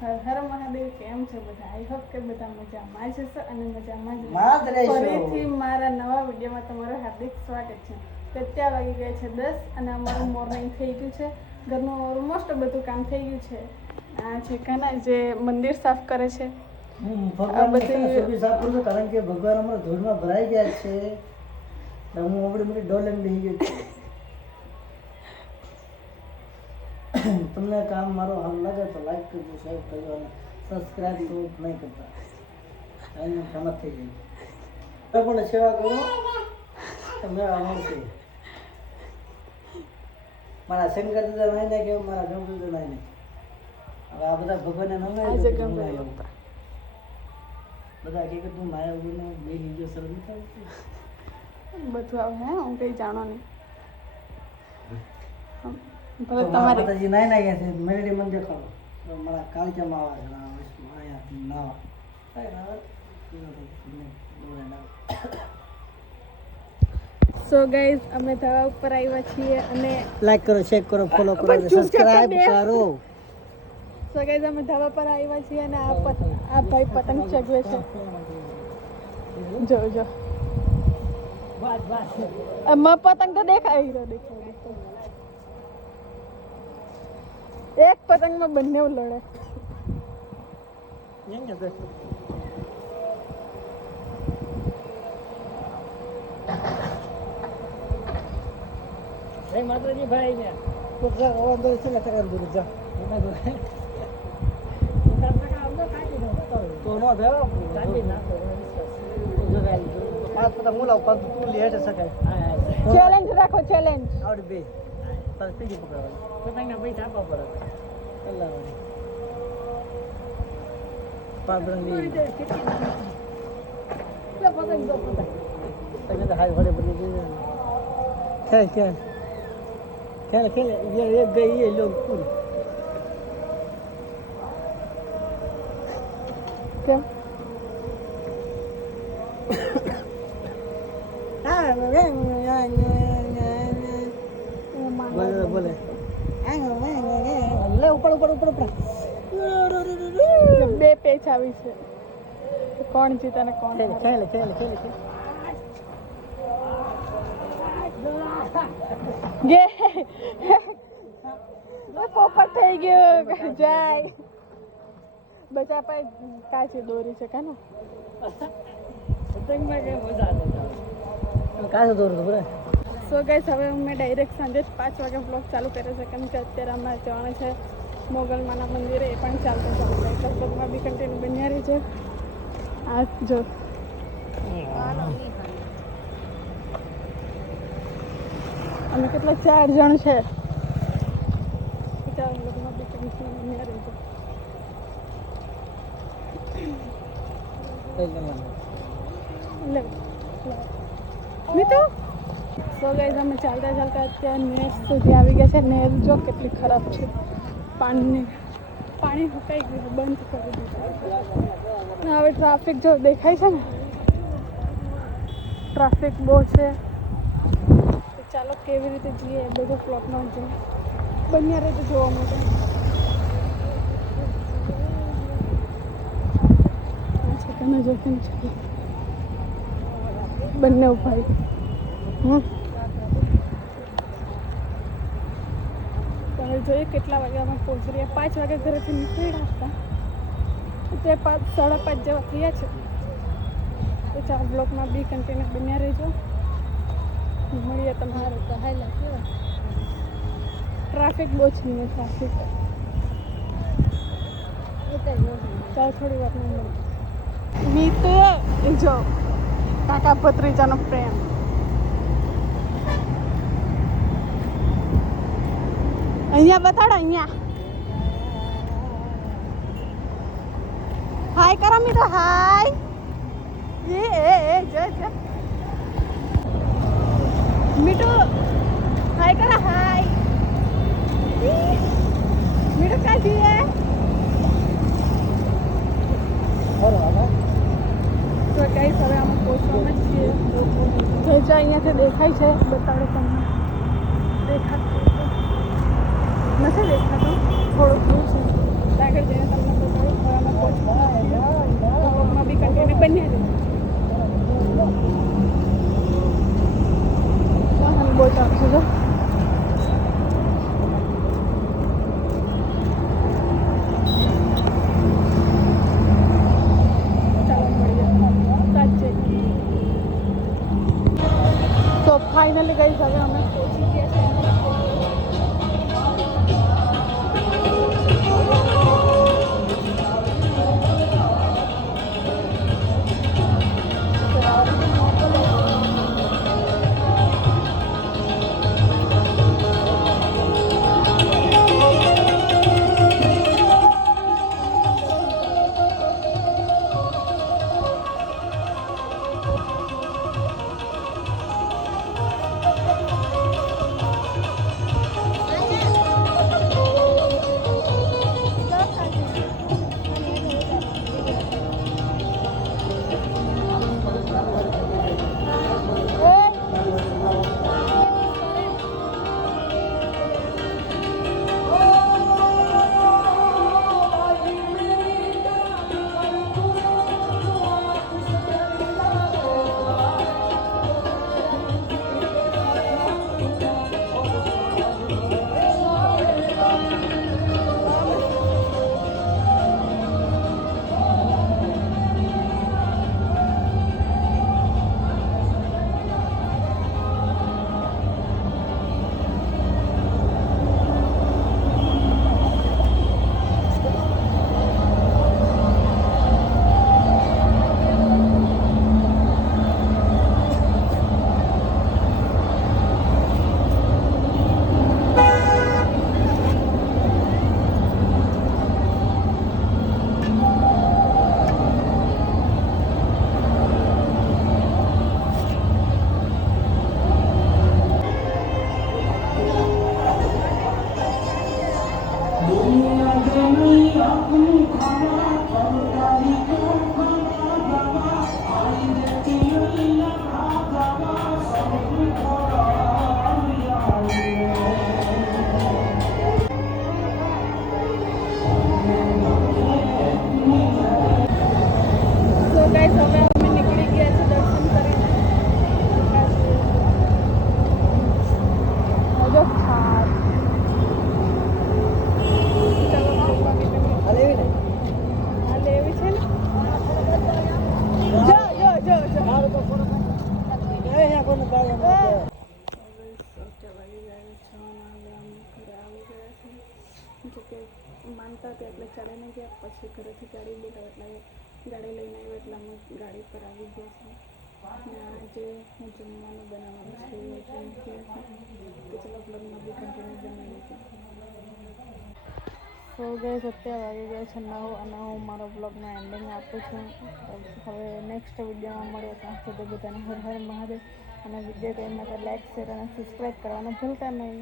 હર મહાદેવ કેમ છે બધા? આઈ હોપ કે બધા મજામાં જ હશે અને મજામાં જ. ફરીથી મારા નવા વિડીયોમાં તમારું હાર્દિક સ્વાગત છે. તો અત્યાર વાગી ગયા છે દસ અને અમારું મોર્નિંગ થઈ ગયું છે. ઘરનું ઓલમોસ્ટ બધું કામ થઈ ગયું છે. આ છે કાના જે મંદિર સાફ કરે છે હું ભગવાન બધી- સાફ કરું કારણ કે ભગવાન અમારા ધૂળમાં ભરાઈ ગયા છે. તો હું આપણી મોટી ડોલન લઈ ગયો છું તમને કામ મારો હાલ લાગે તો લાઈક કરજો શેર કરજો અને સબસ્ક્રાઈબ તો નહીં કરતા. એની સમજ થઈ જાય તો પણ સેવા કરો. તમે આવડશે મારા શંકર દાદા નહીં ને કે મારા ગણપતિ દાદા નહીં હવે આ બધા ભગવાનને નમે. બધા કે તું માયા વગરનો બે લીજો શરમ નથી આવતી? બધું આવે હે હું કંઈ જાણો નહીં. તમારી છે મારા કાળજામાં આવા છે અહીંયાથી ના. સો ગાઈઝ અમે ધાબા ઉપર આવ્યા છીએ અને લાઈક કરો શેર કરો ફોલો કરો સબસ્ક્રાઇબ કરો. સો ગાઈઝ અમે ધાબા પર આવ્યા છીએ અને આ આ ભાઈ પતંગ ચગવે છે. જો જો. આમાં પતંગ તો દેખાય રહ્યો દેખાય દેખાય. એક પતંગમાં બંને લડે જય માતાજી ભાઈ ને તો જા, હવે છે ને ટકા જા. એના દૂર. તો નો થયો. જો ગાય, પાંચ પતંગ હું લાવું, પાંચ તું લે. ચેલેન્જ રાખો ચેલેન્જ આવડે બે તારે ત્રીજી પકડવાની પતંગના પૈસા આપવા પડે કલાવાની પાંચ પતંગ લઈ તમે તો હાઈ ઘોડે બધી જઈ ખેલ ખેલ ખેલ ખેલ ये एक गई ये लोग पूरी કેમ બોલે બોલે લે ઉપર ઉપર ઉપર ઉપર. બે પેચ આવી છે. કોણ જીતે ને કોણ ખેલ ખેલ ખેલ ખેલ ગે. પોપટ થઈ ગયો. જાય. બચા પાસે કાચી દોરી છે કાનો. પતંગમાં કે મજા નથી કાશે દોરું બરાબર સો ગાઈસ હવે મેં ડાયરેક્ટ સાંજે જ પાંચ વાગે બ્લોગ ચાલુ કર્યો છે. કેમ કે અત્યારે અમારે જવાનું છે મોગલમાના મંદિરે. એ પણ ચાલતું ચાલુ એટલે બ્લોગમાં બી કન્ટિન્યુ બન્યા રહી છે. આ જો. અમે કેટલા ચાર જણ છે. બ્લોગમાં બી કન્ટિન્યુ બન્યા રહી છે. લે. મીતુ? સો ગાઈઝ અમે ચાલતા ચાલતા અત્યારે નેર સુધી આવી ગયા છે. નેર જો કેટલી ખરાબ છે. પાણીની, પાણી ફૂકાઈ ગયું બંધ કરી દીધું હવે ટ્રાફિક જો દેખાય છે ને? ટ્રાફિક બહુ છે. તો ચાલો કેવી રીતે જઈએ એ બધો ફ્લોટમાં જઈએ. બન્યા રીતે જોવા માટે. કને જોખમ બંને ઊભા હમ તમે જોઈએ કેટલા વાગે અમે પહોંચી રહ્યા પાંચ વાગે ઘરેથી નીકળ્યા હતા તે પાંચ સાડા પાંચ જેવા થયા છે. તો ચાર બ્લોકમાં બી કન્ટેનર બન્યા રહેજો. મળીએ તમારે તો. હાલ કેવા? ટ્રાફિક બહુ છે ને ટ્રાફિક ચાલ થોડી વાર મળે તો જો કાકા ભત્રીજાનો પ્રેમ. અહીંયા બતાડો અહીંયા હાય કરો મીઠો હાય એ એ એ જો જો મીઠો હાય કરો હાય ઈ, મીઠો કા જીએ તો કઈ હવે અમે પહોંચવામાં જ છીએ ધજા અહીંયાથી દેખાય છે માનતા હતા એટલે ચાલીને ગયા, પછી ઘરેથી ગાડી લીધા એટલે ગાડી લઈને આવ્યો એટલે અમે ગાડી પર આવી ગયા છે અને આજે હું જમવાનું બનાવવાનું છે તો ચલો બ્લોગમાં બી કન્ટિન્યુ બનાવી છે સો ગઈ અત્યારે વાગી ગયા છે નવ અને હું મારો બ્લોગનો એન્ડિંગ આપું છું. હવે નેક્સ્ટ વિડીયોમાં મળીએ ત્યાં સુધી બધાને હર હર મહાદેવ. અને વીડિયો ગેમ માટે લાઇક શેર અને સબસ્ક્રાઈબ કરવાનું ભૂલતા નહીં.